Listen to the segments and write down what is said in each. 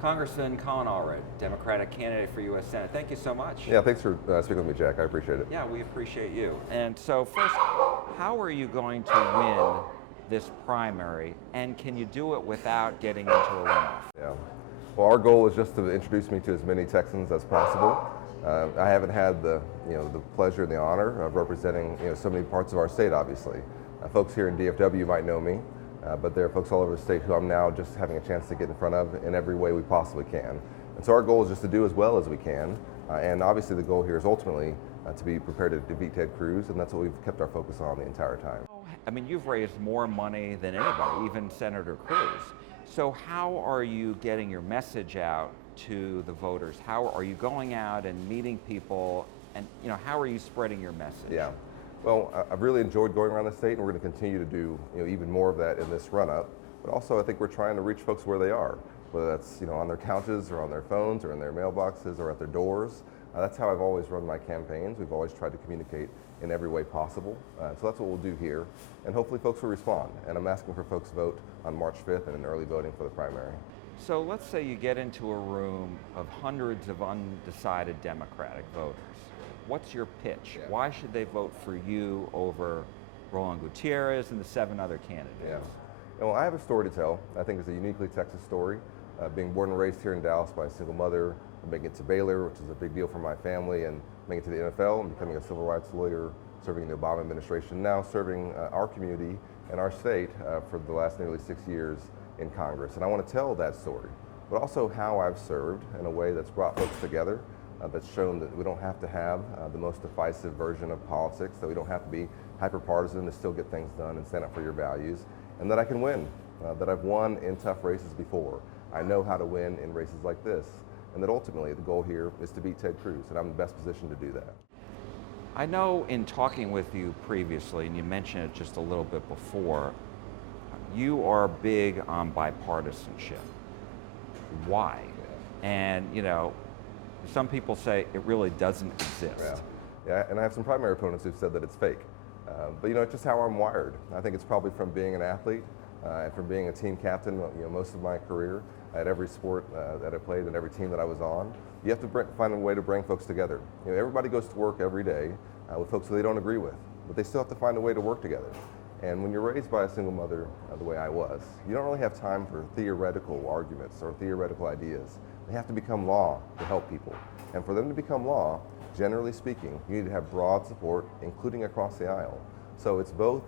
Congressman Colin Allred, Democratic candidate for U.S. Senate. Thank you so much. Yeah, thanks for speaking with me, Jack. I appreciate it. Yeah, we appreciate you. And so first, how are you going to win this primary, and can you do it without getting into a runoff? Yeah. Well, our goal is just to introduce me to as many Texans as possible. I haven't had the pleasure and the honor of representing so many parts of our state. Obviously, folks here in DFW might know me, but there are folks all over the state who I'm now just having a chance to get in front of in every way we possibly can. And so our goal is just to do as well as we can. And obviously, the goal here is ultimately to be prepared to defeat Ted Cruz, and that's what we've kept our focus on the entire time. I mean, you've raised more money than anybody, even Senator Cruz. So how are you getting your message out to the voters? How are you going out and meeting people, and how are you spreading your message? Yeah, well, I've really enjoyed going around the state, and we're going to continue to do even more of that in this run-up. But also, I think we're trying to reach folks where they are, whether that's on their couches or on their phones or in their mailboxes or at their doors. That's how I've always run my campaigns. We've always tried to communicate in every way possible. So that's what we'll do here, and hopefully folks will respond. And I'm asking for folks to vote on March 5th and in early voting for the primary. So let's say you get into a room of hundreds of undecided Democratic voters. What's your pitch? Yeah. Why should they vote for you over Roland Gutierrez and the 7 other candidates? Yeah. Well, I have a story to tell. I think it's a uniquely Texas story. Being born and raised here in Dallas by a single mother, making it to Baylor, which is a big deal for my family, and making it to the NFL and becoming a civil rights lawyer, serving in the Obama administration, now serving our community and our state for the last nearly 6 years in Congress. And I want to tell that story, but also how I've served in a way that's brought folks together, that's shown that we don't have to have the most divisive version of politics, that we don't have to be hyper-partisan to still get things done and stand up for your values, and that I can win, that I've won in tough races before. I know how to win in races like this, and that ultimately the goal here is to beat Ted Cruz, and I'm in the best position to do that. I know in talking with you previously, and you mentioned it just a little bit before, you are big on bipartisanship. Why? And some people say it really doesn't exist. Yeah, and I have some primary opponents who've said that it's fake. But it's just how I'm wired. I think it's probably from being an athlete and from being a team captain most of my career at every sport that I played and every team that I was on. You have to find a way to bring folks together. Everybody goes to work every day with folks who they don't agree with, but they still have to find a way to work together. And when you're raised by a single mother the way I was, you don't really have time for theoretical arguments or theoretical ideas. They have to become law to help people. And for them to become law, generally speaking, you need to have broad support, including across the aisle. So it's both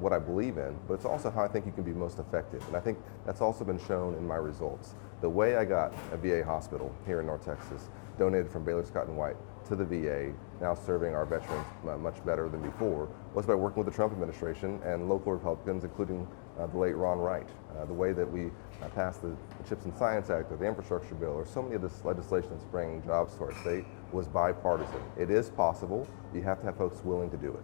what I believe in, but it's also how I think you can be most effective. And I think that's also been shown in my results. The way I got a VA hospital here in North Texas, donated from Baylor Scott & White to the VA, now serving our veterans much better than before, was by working with the Trump administration and local Republicans, including the late Ron Wright. The way that we passed the CHIPS and Science Act or the infrastructure bill or so many of this legislation that's bringing jobs to our state was bipartisan. It is possible. You have to have folks willing to do it.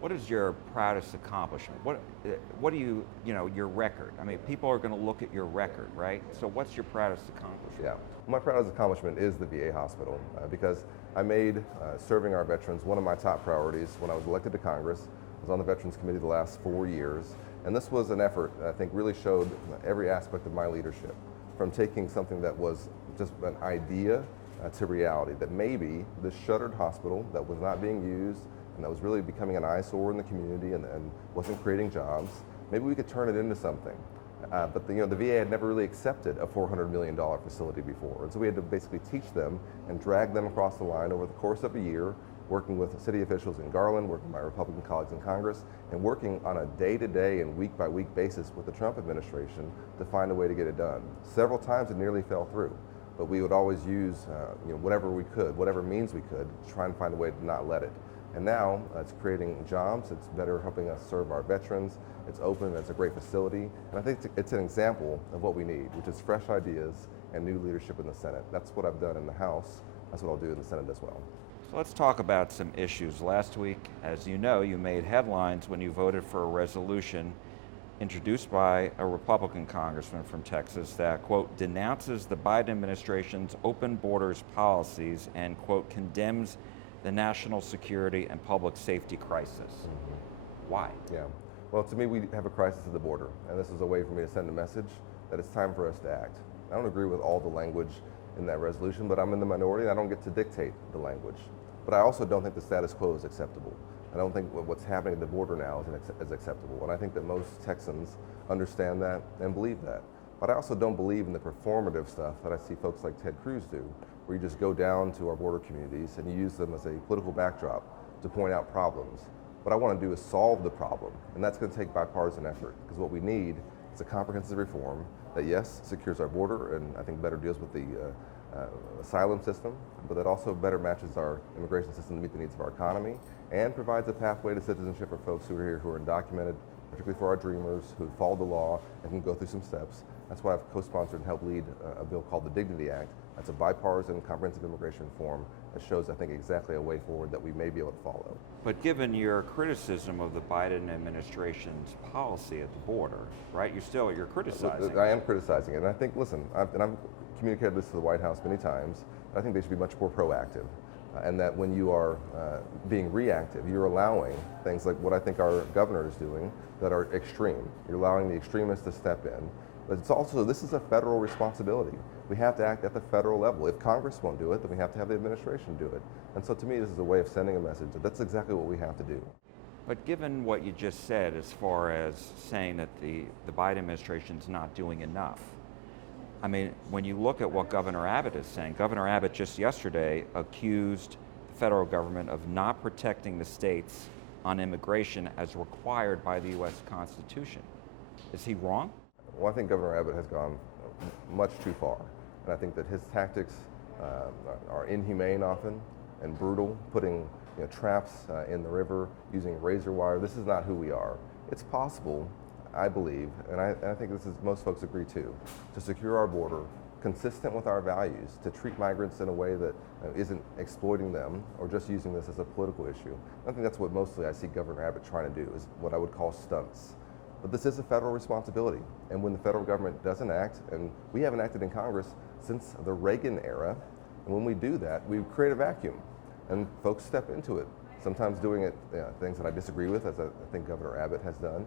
What is your proudest accomplishment? What do your record? I mean, people are going to look at your record, right? So what's your proudest accomplishment? Yeah, my proudest accomplishment is the VA hospital because I made serving our veterans one of my top priorities when I was elected to Congress. I was on the Veterans Committee the last 4 years, and this was an effort that I think really showed every aspect of my leadership, from taking something that was just an idea to reality, that maybe this shuttered hospital that was not being used and that was really becoming an eyesore in the community and wasn't creating jobs, maybe we could turn it into something. But the VA had never really accepted a $400 million facility before. And so we had to basically teach them and drag them across the line over the course of a year, working with city officials in Garland, working with my Republican colleagues in Congress, and working on a day-to-day and week-by-week basis with the Trump administration to find a way to get it done. Several times it nearly fell through, but we would always use whatever we could, whatever means we could, to try and find a way to not let it. And now it's creating jobs, it's better helping us serve our veterans, it's open, it's a great facility, and I think it's an example of what we need, which is fresh ideas and new leadership in the Senate. That's what I've done in the House, that's what I'll do in the Senate as well. So let's talk about some issues. Last week, as you know, you made headlines when you voted for a resolution introduced by a Republican congressman from Texas that, quote, denounces the Biden administration's open borders policies and, quote, condemns the national security and public safety crisis. Mm-hmm. Why? Yeah. Well, to me, we have a crisis at the border, and this is a way for me to send a message that it's time for us to act. I don't agree with all the language in that resolution, but I'm in the minority and I don't get to dictate the language. But I also don't think the status quo is acceptable. I don't think what's happening at the border now is acceptable. And I think that most Texans understand that and believe that. But I also don't believe in the performative stuff that I see folks like Ted Cruz do, where you just go down to our border communities and you use them as a political backdrop to point out problems. What I want to do is solve the problem, and that's going to take bipartisan effort, because what we need is a comprehensive reform that, yes, secures our border and I think better deals with the asylum system, but that also better matches our immigration system to meet the needs of our economy and provides a pathway to citizenship for folks who are here who are undocumented, particularly for our dreamers who follow the law and can go through some steps. That's why I've co-sponsored and helped lead a bill called the Dignity Act. That's a bipartisan, comprehensive immigration reform that shows, I think, exactly a way forward that we may be able to follow. But given your criticism of the Biden administration's policy at the border, right? You're criticizing. I am criticizing it, and I think, listen, I've communicated this to the White House many times. I think they should be much more proactive, and that when you are being reactive, you're allowing things like what I think our governor is doing that are extreme. You're allowing the extremists to step in. But it's also, this is a federal responsibility. We have to act at the federal level. If Congress won't do it, then we have to have the administration do it. And so to me, this is a way of sending a message that that's exactly what we have to do. But given what you just said, as far as saying that the Biden administration's not doing enough, I mean, when you look at what Governor Abbott is saying, Governor Abbott just yesterday accused the federal government of not protecting the states on immigration as required by the U.S. Constitution. Is he wrong? Well, I think Governor Abbott has gone much too far. And I think that his tactics are inhumane often and brutal, putting traps in the river, using razor wire. This is not who we are. It's possible, I believe, and I think this is most folks agree too, to secure our border consistent with our values, to treat migrants in a way that isn't exploiting them or just using this as a political issue. I think that's what mostly I see Governor Abbott trying to do, is what I would call stunts. But this is a federal responsibility, and when the federal government doesn't act, and we haven't acted in Congress since the Reagan era, and when we do that, we create a vacuum, and folks step into it, sometimes doing it things that I disagree with, as I think Governor Abbott has done.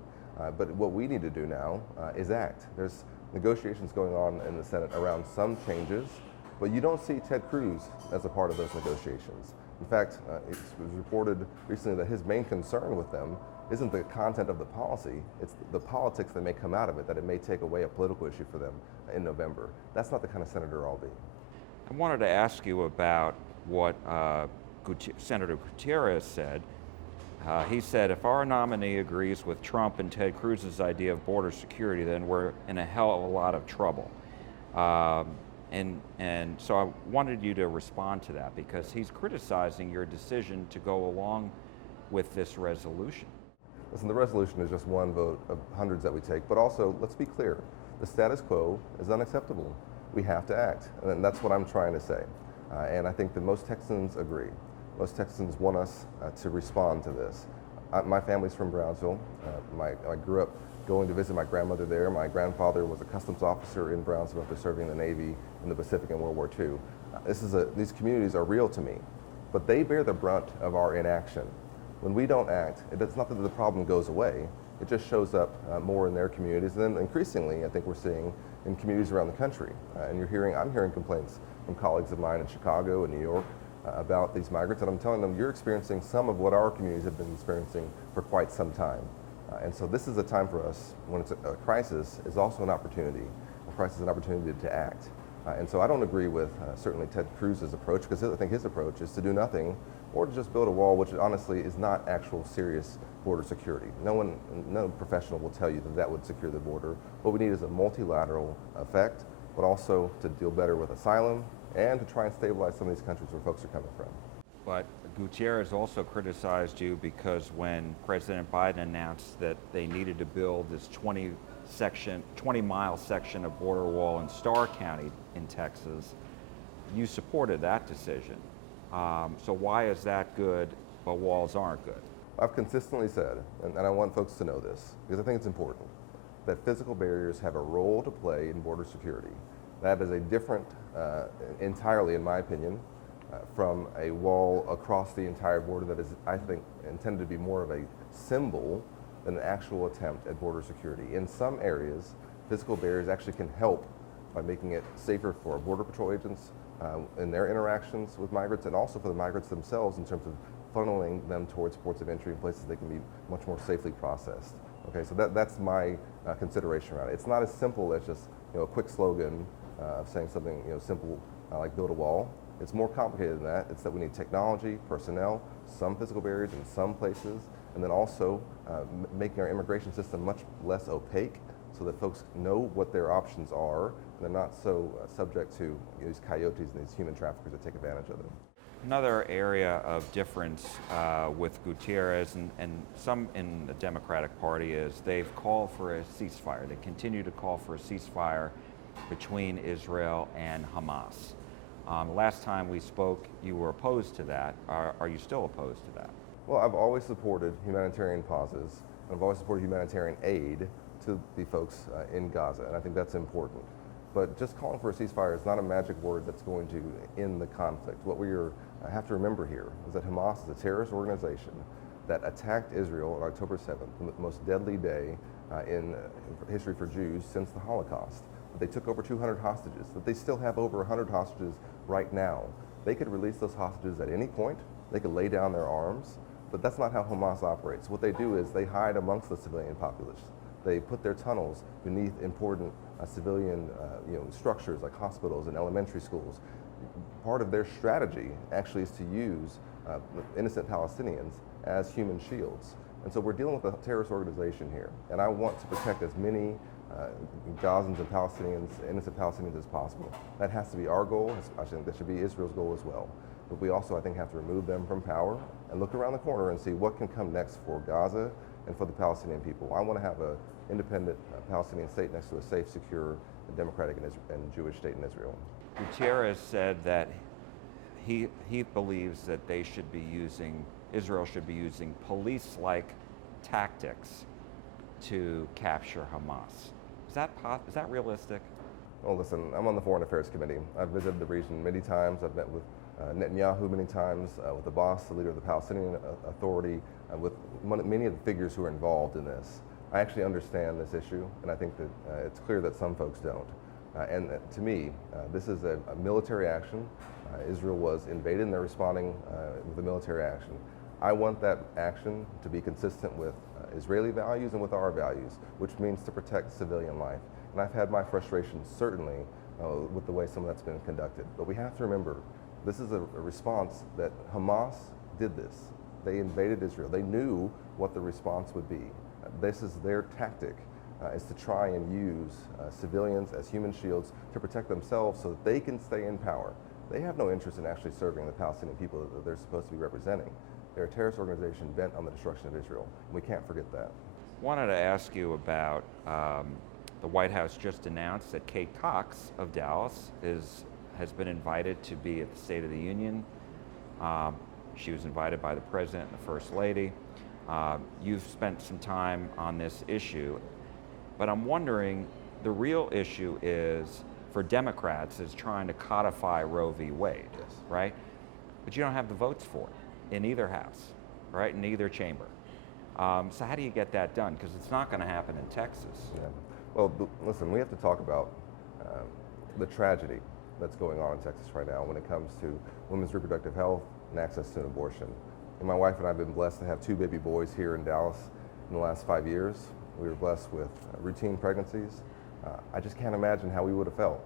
But what we need to do now is act. There's negotiations going on in the Senate around some changes, but you don't see Ted Cruz as a part of those negotiations. In fact, it was reported recently that his main concern with them isn't the content of the policy, it's the politics that may come out of it, that it may take away a political issue for them in November. That's not the kind of senator I'll be. I wanted to ask you about what Senator Gutierrez said. He said, if our nominee agrees with Trump and Ted Cruz's idea of border security, then we're in a hell of a lot of trouble. And so I wanted you to respond to that, because he's criticizing your decision to go along with this resolution. Listen, the resolution is just one vote of hundreds that we take, but also, let's be clear, the status quo is unacceptable. We have to act, and that's what I'm trying to say. And I think that most Texans agree. Most Texans want us to respond to this. My family's from Brownsville. I grew up going to visit my grandmother there. My grandfather was a customs officer in Brownsville after serving in the Navy in the Pacific in World War II. These communities are real to me, but they bear the brunt of our inaction. When we don't act, it's not that the problem goes away, it just shows up more in their communities, and then increasingly, I think we're seeing in communities around the country. I'm hearing complaints from colleagues of mine in Chicago and New York about these migrants, and I'm telling them, you're experiencing some of what our communities have been experiencing for quite some time. And so this is a time for us, when it's a crisis, is also an opportunity. A crisis is an opportunity to act. And so I don't agree with certainly Ted Cruz's approach, because I think his approach is to do nothing or to just build a wall, which honestly is not actual serious border security. No professional will tell you that that would secure the border. What we need is a multilateral effect, but also to deal better with asylum and to try and stabilize some of these countries where folks are coming from. But Gutierrez also criticized you because when President Biden announced that they needed to build this 20-mile section of border wall in Starr County in Texas, you supported that decision. So why is that good, but walls aren't good? I've consistently said, and I want folks to know this, because I think it's important, that physical barriers have a role to play in border security. That is a different, entirely in my opinion, from a wall across the entire border that is, I think, intended to be more of a symbol than an actual attempt at border security. In some areas, physical barriers actually can help by making it safer for Border Patrol agents in their interactions with migrants, and also for the migrants themselves in terms of funneling them towards ports of entry and places they can be much more safely processed. Okay, so that's my consideration around it. It's not as simple as just a quick slogan of saying something simple like build a wall. It's more complicated than that. It's that we need technology, personnel, some physical barriers in some places, and then also making our immigration system much less opaque so that folks know what their options are and they're not so subject to these coyotes and these human traffickers that take advantage of them. Another area of difference with Gutierrez and some in the Democratic Party is they've called for a ceasefire. They continue to call for a ceasefire between Israel and Hamas. Last time we spoke, you were opposed to that. Are you still opposed to that? Well, I've always supported humanitarian pauses, and I've always supported humanitarian aid to the folks in Gaza, and I think that's important. But just calling for a ceasefire is not a magic word that's going to end the conflict. What we have to remember here is that Hamas is a terrorist organization that attacked Israel on October 7th, the most deadly day in history for Jews since the Holocaust. They took over 200 hostages, that they still have over 100 hostages right now. They could release those hostages at any point. They could lay down their arms, but that's not how Hamas operates. What they do is they hide amongst the civilian populace. They put their tunnels beneath important civilian structures like hospitals and elementary schools. Part of their strategy actually is to use innocent Palestinians as human shields. And so we're dealing with a terrorist organization here, and I want to protect as many Gazans and Palestinians, innocent Palestinians as possible. That has to be our goal. I think that should be Israel's goal as well. But we also, I think, have to remove them from power and look around the corner and see what can come next for Gaza and for the Palestinian people. I want to have an independent Palestinian state next to a safe, secure, democratic, and Jewish state in Israel. Gutierrez said that he believes that Israel should be using police-like tactics to capture Hamas. Is that realistic? Well, listen, I'm on the Foreign Affairs Committee. I've visited the region many times. I've met with Netanyahu many times, with Abbas, the leader of the Palestinian Authority, with many of the figures who are involved in this. I actually understand this issue, and I think that it's clear that some folks don't. And to me, this is a military action. Israel was invaded, and they're responding with a military action. I want that action to be consistent with Israeli values and with our values, which means to protect civilian life. And I've had my frustrations, certainly, with the way some of that's been conducted. But we have to remember, this is a response that Hamas did this. They invaded Israel. They knew what the response would be. This is their tactic, is to try and use civilians as human shields to protect themselves so that they can stay in power. They have no interest in actually serving the Palestinian people that they're supposed to be representing. They're a terrorist organization bent on the destruction of Israel. We can't forget that. Wanted to ask you about the White House just announced that Kate Cox of Dallas has been invited to be at the State of the Union. She was invited by the President and the First Lady. You've spent some time on this issue, but I'm wondering, the real issue is, for Democrats, is trying to codify Roe v. Wade, Yes. right? But you don't have the votes for it in either house, right, in either chamber. So how do you get that done? Because it's not going to happen in Texas. Yeah. Well, listen, we have to talk about the tragedy that's going on in Texas right now when it comes to women's reproductive health and access to an abortion. And my wife and I have been blessed to have 2 baby boys here in Dallas in the last 5 years. We were blessed with routine pregnancies. I just can't imagine how we would have felt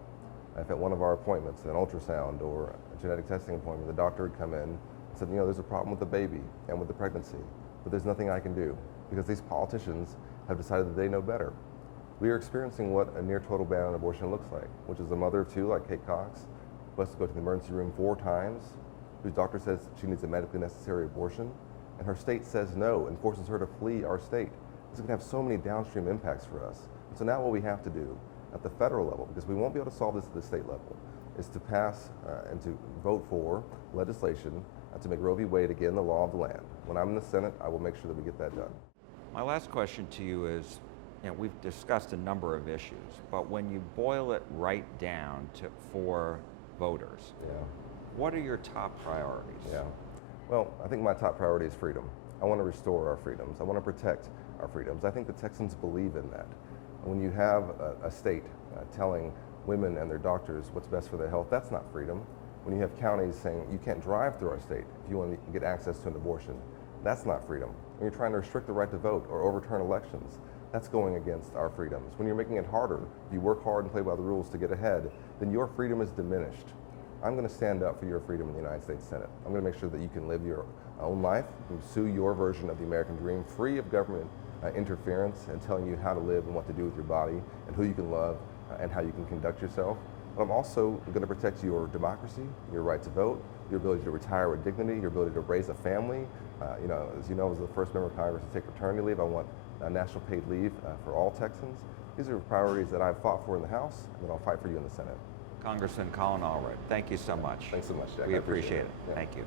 if at one of our appointments, an ultrasound or a genetic testing appointment, the doctor would come in and said, there's a problem with the baby and with the pregnancy, but there's nothing I can do because these politicians have decided that they know better. We are experiencing what a near total ban on abortion looks like, which is a mother of 2 like Kate Cox, who has to go to the emergency room 4 times, whose doctor says she needs a medically necessary abortion, and her state says no and forces her to flee our state. This is going to have so many downstream impacts for us. And so now what we have to do at the federal level, because we won't be able to solve this at the state level, is to pass and to vote for legislation to make Roe v. Wade again the law of the land. When I'm in the Senate, I will make sure that we get that done. My last question to you is, we've discussed a number of issues, but when you boil it right down for voters, what are your top priorities? Yeah. Well, I think my top priority is freedom. I want to restore our freedoms. I want to protect our freedoms. I think the Texans believe in that. When you have a state telling women and their doctors what's best for their health, that's not freedom. When you have counties saying you can't drive through our state if you want to get access to an abortion, that's not freedom. When you're trying to restrict the right to vote or overturn elections, that's going against our freedoms. When you're making it harder, if you work hard and play by the rules to get ahead, then your freedom is diminished. I'm going to stand up for your freedom in the United States Senate. I'm going to make sure that you can live your own life, you can pursue your version of the American dream, free of government interference and telling you how to live and what to do with your body and who you can love and how you can conduct yourself. But I'm also going to protect your democracy, your right to vote, your ability to retire with dignity, your ability to raise a family. As you know, I was the first member of Congress to take paternity leave. I want national paid leave for all Texans. These are priorities that I've fought for in the House and that I'll fight for you in the Senate. Congressman Colin Allred, thank you so much. Thanks so much, Jack. We appreciate it. Yeah. Thank you.